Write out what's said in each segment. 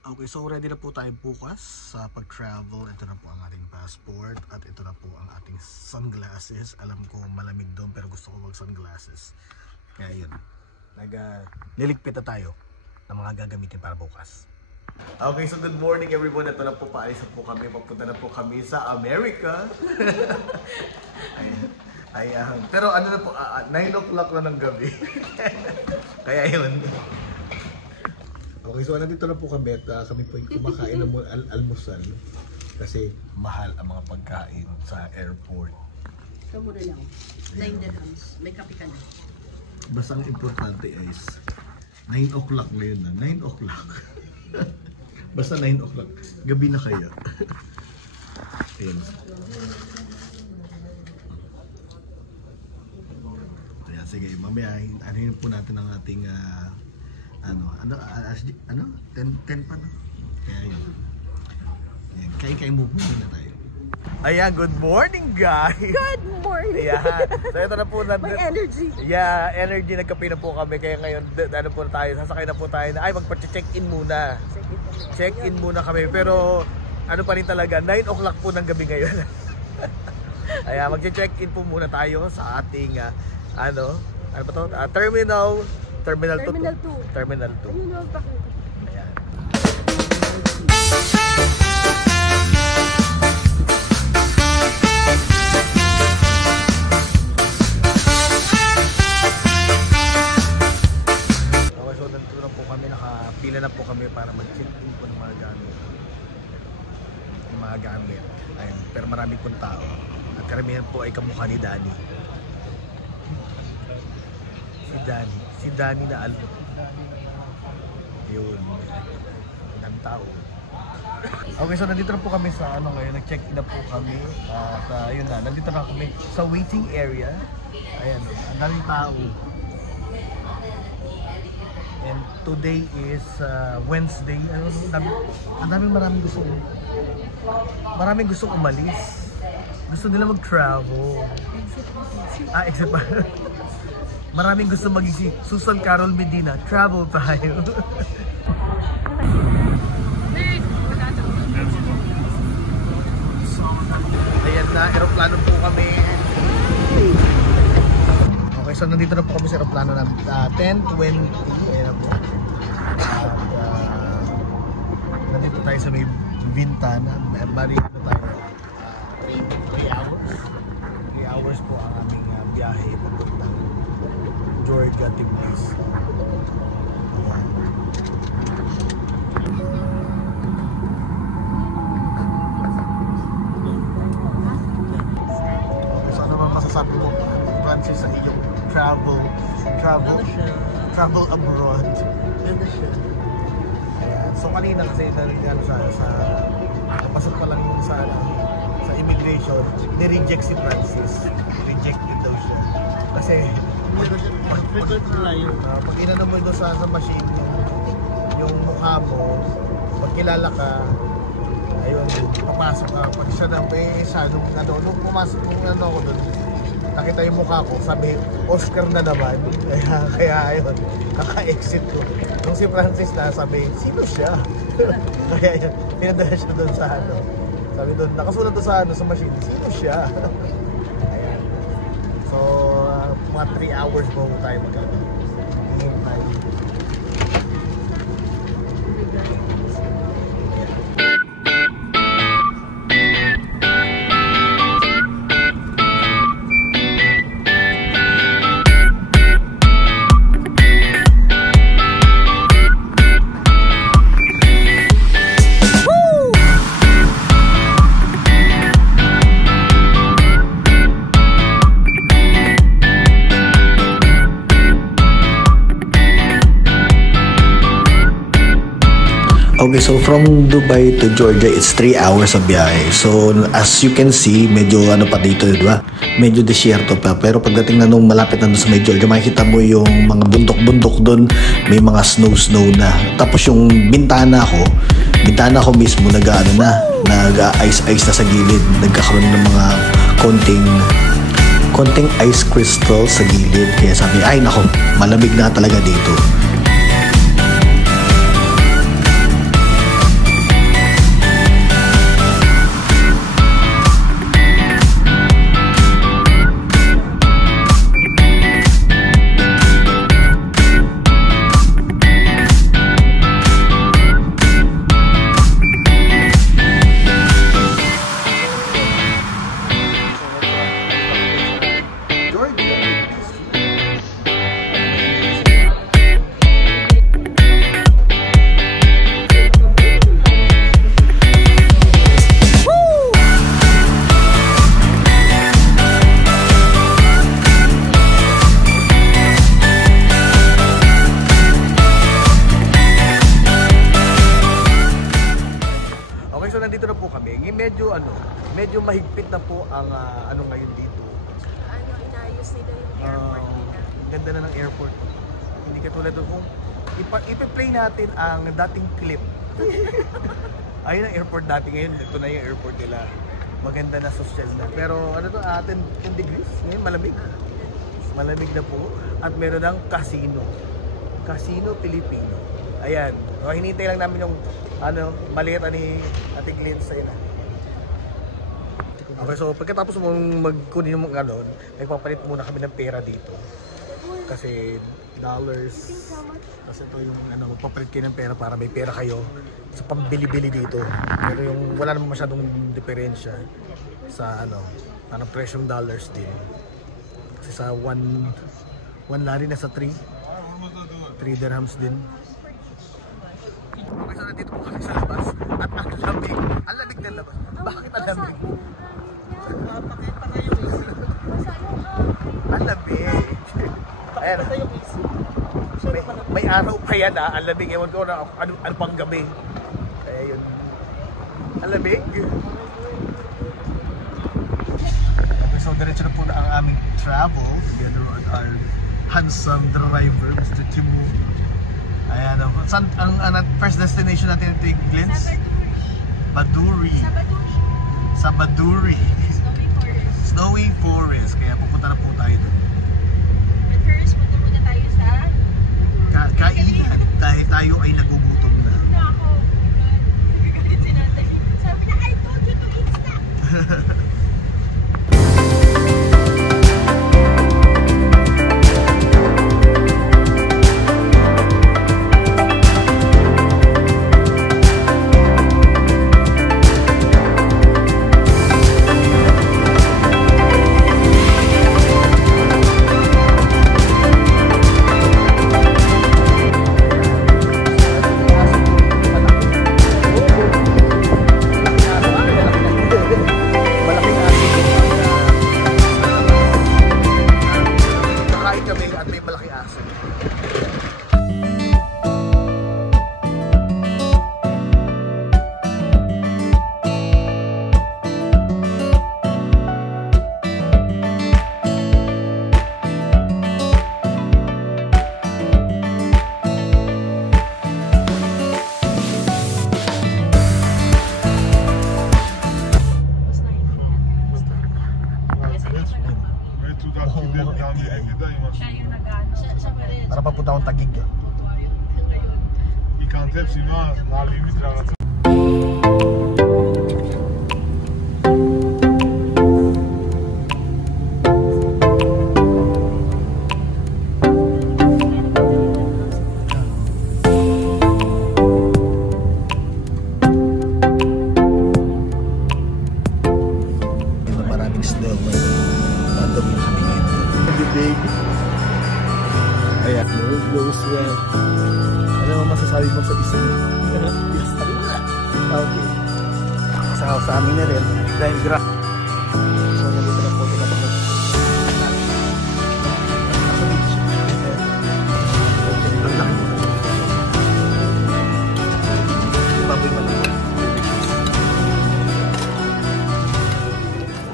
Okay, so ready na po tayo bukas sa pag-travel. Ito na po ang ating passport at ito na po ang ating sunglasses. Alam ko malamig doon pero gusto ko mag-sunglasses. Kaya yun, niligpit na tayo ng mga gagamitin para bukas. Okay, so good morning everyone. Ito na po, paalis na po kami. Papunta na po kami sa America. Ayan. Pero ano na po, 9 o'clock na ng gabi. Kaya yun. Okay, so nandito na po kami at kami po yung kumakain ng almusal kasi mahal ang mga pagkain sa airport. Ito muna lang. 9 dirhams. May kape ka na. Basta ang importante is 9 o'clock ngayon na. 9 o'clock. Basta 9 o'clock. Gabi na kaya. Ayan. Ayan, sige. Mamaya, ano yun po natin ang ating 10 pa na. Kaya yun. Ayan, kaya mo na tayo. Ayan, good morning guys! Good morning! Ayan, so ito na po may energy! Yeah, energy, nagkape na po kami. Kaya ngayon, ano po tayo, sasakay na po tayo na, ay magpa-check-in muna. Check-in muna kami, pero ano pa rin talaga, 9 o'clock po ng gabi ngayon. Ayan, magche-check-in po muna tayo sa ating, ano ba to? Terminal 2. Terminal 2. Ayun ang pakita. Ayan. Okay, so nandito na po kami, nakapila na po kami para mag-check-in po ng mga gamit. Yung mga gamit. Ayan, pero marami pong tao. At karamihan po ay kamukha ni Danny. Si Danny na alam. Yun. Ang dami tao. Okay, so nandito na po kami sa ano ngayon. Nag-check-in na po kami. At yun na, nandito na kami sa waiting area. Ayan, ang daming tao. And today is Wednesday. Maraming gustong umalis. Gusto nila mag-travel. Except maraming gusto maging si Susan Carol Medina. Travel tayo. Ayan na, aeroplano po kami. Okay, so nandito na po kami sa aeroplano namin. 10:20. Ayan po. At nandito tayo sa may Ventana. Bali na tayo. 3 hours. 3 hours po ang aming biyahe papuntang Georgia, Tignes. So ano man masasabi mo, Francis, sa iyong travel abroad? Ganda siya. Ayan. So kanina kasi napasok pa lang sa immigration, ni-reject si Francis. Rejected daw siya. Kasi pag inano mo doon sa machine yung mukha mo, pag kilala ka, ayun, papasok ka. Pag siya na nung pumasok kung ano ako doon, nakita yung mukha ko, sabi, Oscar na naman. Kaya ayun, kaka-exit ko. Nung si Francis na, sabi, sino siya? Kaya yun, pinadala siya doon sa ano. Sabi doon, nakasulat doon sa machine, sino siya? Ayan. So, mga 3 hours po tayo magkakaroon. Okay, so from Dubai to Georgia, it's 3 hours of biyahe. So, as you can see, medyo ano pa dito, di ba? Medyo desierto pa. Pero pagdating na nung malapit na doon sa may Georgia, makikita mo yung mga bundok-bundok doon. May mga snow na. Tapos yung bintana ko mismo, nag-ice-ice na sa gilid. Nagkakaroon ng mga konting ice crystal sa gilid. Kaya sabi, ay nako, malamig na talaga dito. so nandito na po kami. Medyo mahigpit na po ang ano ngayon dito. Inayos nila yung airport nila. Ganda na ng airport. Hindi katulad doon kung ipi-play natin ang dating clip. Ayun ang airport dati, ngayon ito na yung airport nila. Maganda na, social na. Pero ano to, 10 degrees. Ngayon malamig. Malamig na po. At meron ng casino. Casino Filipino. Ayan. So, hinintay lang namin yung malita ni Ate Glynn sa ina. Okay, so pagkatapos mong magkunin yung nagpapalit muna kami ng pera dito. Kasi dollars. Kasi ito yung magpapalit kayo ng pera para may pera kayo sa pambili-bili dito. Pero yung wala naman masyadong diferensya sa parang presyong dollars din. Kasi sa 1 lari na sa 3 dirhams din. Okay, so nandito po kami sa labas at ang lamig. Ang lamig ng labas. Bakit ang lamig? Ang lamig. Ayan. May araw pa yan ang lamig. Ewan ko na ano pang gabi. Kaya yun. Ang lamig. Okay, so diretso na po na ang aming travel together with our handsome driver, Mr. Timu. Ayan, saan ang first destination natin ito yung Glens? Baduri. Sa Baduri. Snowy Forest. Kaya pupunta na po tayo doon. But first, punta muna tayo sa Kainan dahil tayo ay nagugutom na. Ako. Nagagalit si Natay. Sabi na, I told you to eat snack. Para papunta akong Taguig. İkant hepsini al. Nalimi dragatı. Maraming snow. Mandami kami dito. Big. Ayan, no sweat. Ano mo masasabi mo sa isa? Yes. Okay. Sa amin na rin. Dahil so, nandito na po sila pa. Ang laki mo. Baboy malaki.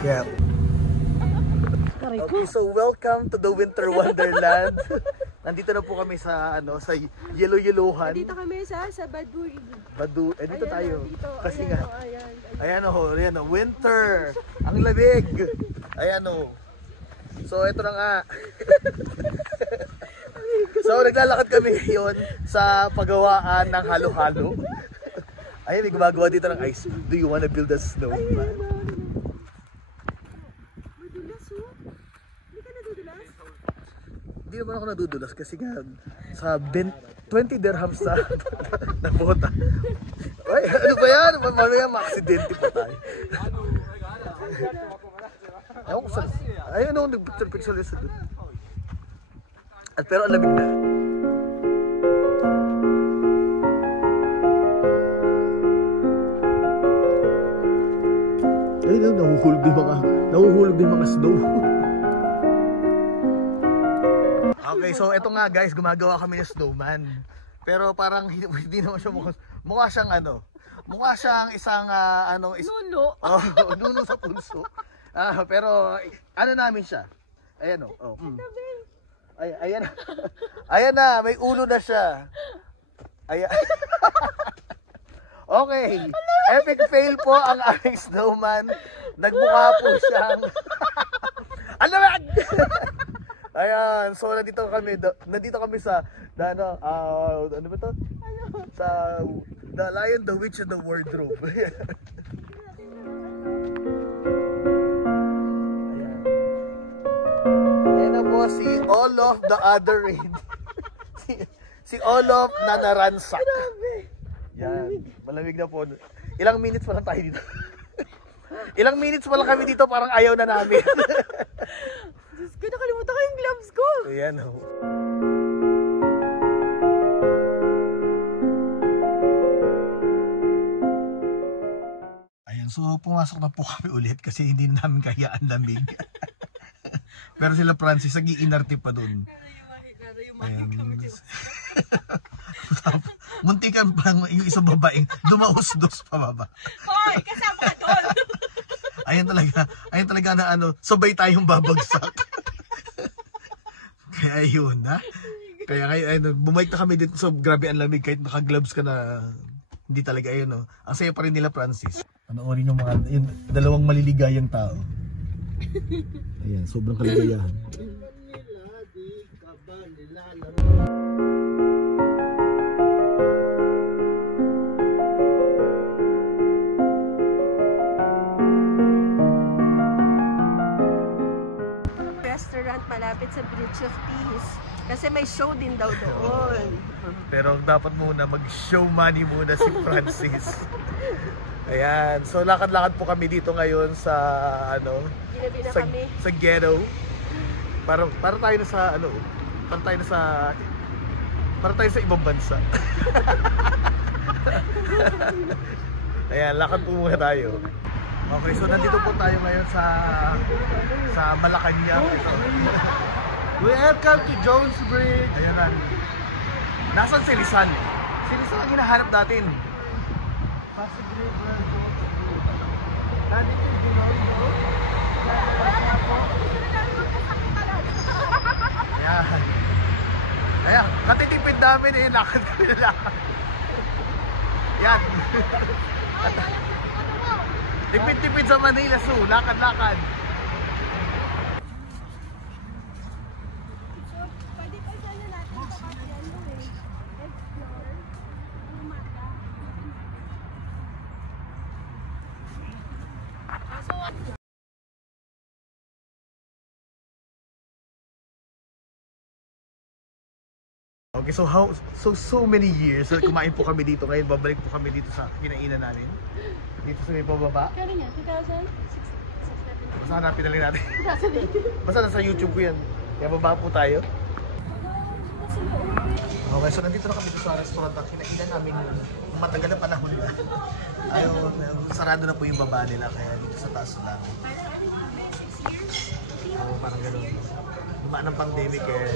Kaya, okay, so welcome to the Winter Wonderland. Nandito na po kami sa sa Yellow-Yellowhan. Dito kami sa Baduri. Dito tayo. Dito. Kasi Ayan, nga. Ayan o, winter. Ang lamig. Ayan o. So ito na nga. So naglalakad kami ngayon sa paggawaan ng halo-halo. Ayun, may gumagawa dito ng ice. Do you wanna build a snowman? Hindi naman ako nadudulas kasi nga sa 20 dirhams na bota. Ay, ano ba yan? Mamaya ma-aksidente pa tayo. Ewan ko saan. Ayun ako, nag-picture sa doon. At pero ang lamig na. Ayun, nahuhulog din mga snow. Okay, so eto nga guys, gumagawa kami ng snowman. Pero parang hindi naman siya mukha siyang Mukha siyang isang Nuno. oh, nuno sa pulso. Pero ano namin siya? Ayan oh. Ayan na. Ayan na, may ulo na siya. Ayan. Okay. Epic fail po ang aming snowman. Nagmukha po siyang ano ba? Ayan, so nandito kami sa ano ba to? Sa The Lion, the Witch, and the Wardrobe. Ayan na po si Olaf the Other Raid. si Olaf na naransak. Yan, malamig na po. Ilang minutes pa lang tayo dito. Ilang minutes pa lang kami dito, parang ayaw na namin. Diyos ko, nakalimutan ko yung gloves ko. Ayan o. Ayan, so pumasok na po kami ulit kasi hindi namin kaya ang lamig. Pero sila Francis, nag-iinarte pa dun. Ayan. Muntikan pa yung isang babaeng dumaos-dos pa baba. Hoy, kasama ka doon. Ayan talaga na ano, sabay tayong babagsak. Kaya yun na. Kaya ngayon, bumalik na kami dito, so grabe ang lamig kahit naka-gloves ka na. Hindi talaga ayun, no. Ang saya pa rin nila Francis. Panoorin yung mga yung dalawang maliligayang tao. Ayan, sobrang kaligayahan. Restaurant malapit sa Bridge of Peace. Kasi may show din daw doon. Pero dapat muna mag-show money muna si Francis. Ayan, so lakad-lakad po kami dito ngayon sa ano, Ginabi na sa, kami. sa ghetto. Para tayo na sa ano, para tayo sa ibang bansa. Ayan, lakad po muna tayo. Okay, so nandito po tayo ngayon sa Malacanang. Welcome to Jones Bridge. Ayan na. Nasaan si Rizal? Si Rizal ang hinahanap natin. Pasig River. Nandito yung Ginoy. Ayan. Ayan, katitipid namin eh. Lakad kami na lakad. Yan. Tipid-tipid sa Manila Zoo. Lakad-lakad. Pwede pa sana natin ito kasi ano eh. Explore. Umaga. Okay, so many years. So, kumain po kami dito. Ngayon, babalik po kami dito sa kinainan namin. Dito sa may pababa. Kano niya? 2006? Basta hanapin na lang natin. Basta nasa YouTube ko yan. Kaya baba po tayo. Okay, so nandito na kami sa restaurant na kinainan namin matagal na panahon na. Ayun, sarado na po yung baba nila. Kaya dito sa taas na namin. Oo, parang gano'n. Dumaan ng pandemic eh.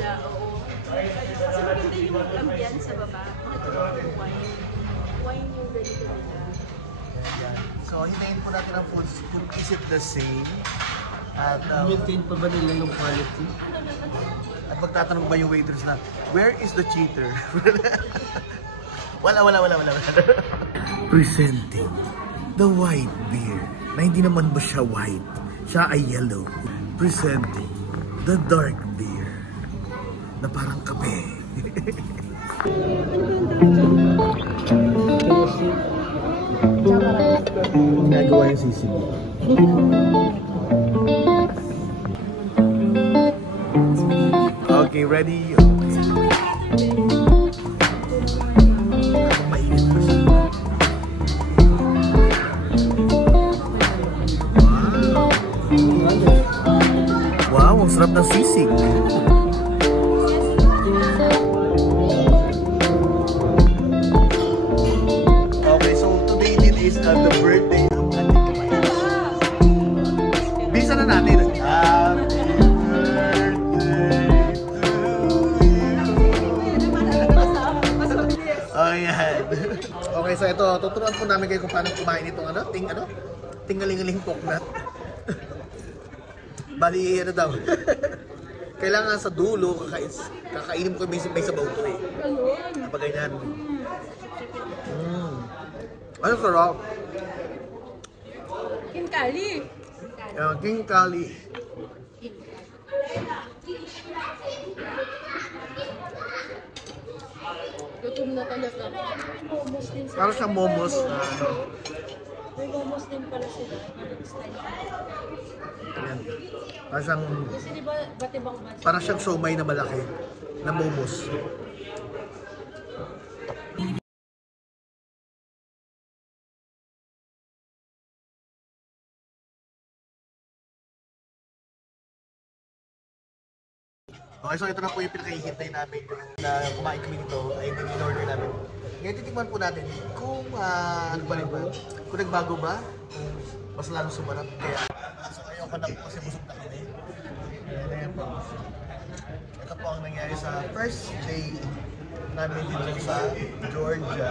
Kasi maganda yung ambience sa baba. Natuloy yung wine. Wine yung ganito nila. Ayan. So, hinayin po natin ang food. Is it the same? At Maintain pa ba nila ng quality? At magtatanong ba yung waiters na, where is the cheater? wala. Presenting the white beer. Na hindi naman ba siya white? Siya ay yellow. Presenting the dark beer. Na parang kape. Ginagawa yung sisig. Okay, ready? Mainit pa siya. Wow, ang sarap ng sisig. Okay, so today din is the birthday of Auntie Kumain. Bisa na natin. Oh, yan. Okay, so ito tuturuan po namin kayo kung paano kumain itong tingalingaling poknat. Bali, ano daw. Kailangan sa dulo, kakainin mo kayo may sabaw to eh. Ayun. Kapag ganyan. Ano sarap? Kinkali. King Kali. Gutom na talaga. Momos din sila. Parang siyang momos na ano. May momos din pala sila. Ayan. Parang siyang, Kasi di ba ba't ibang bansa? parang siyang siomay na malaki. Na momos. Okay, so ito na po yung pinakahihintay namin na kumain kami nito ay in-order namin. Ngayon titikman po natin kung ano pa rin ba, kung nagbago ba, kung mas lalo sumarap. Kaya, so ayoko na po kasi busog na kami. Ayan po. Ito po ang nangyari sa first day namin dito sa Georgia.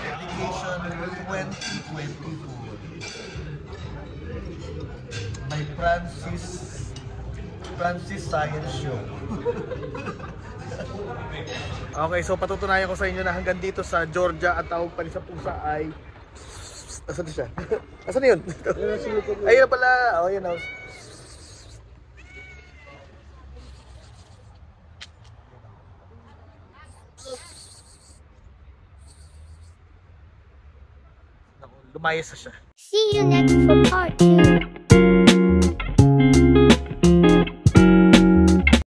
Dedication 2024 by Francis Science Show. Okay, so patutunayan ko sa inyo na hanggang dito sa Georgia at tawag pa rin sa pusa ay... Asan na siya? Asan na yun? Ayun na pala! Oh, yun na. Lumayas na siya. See you next for part 2.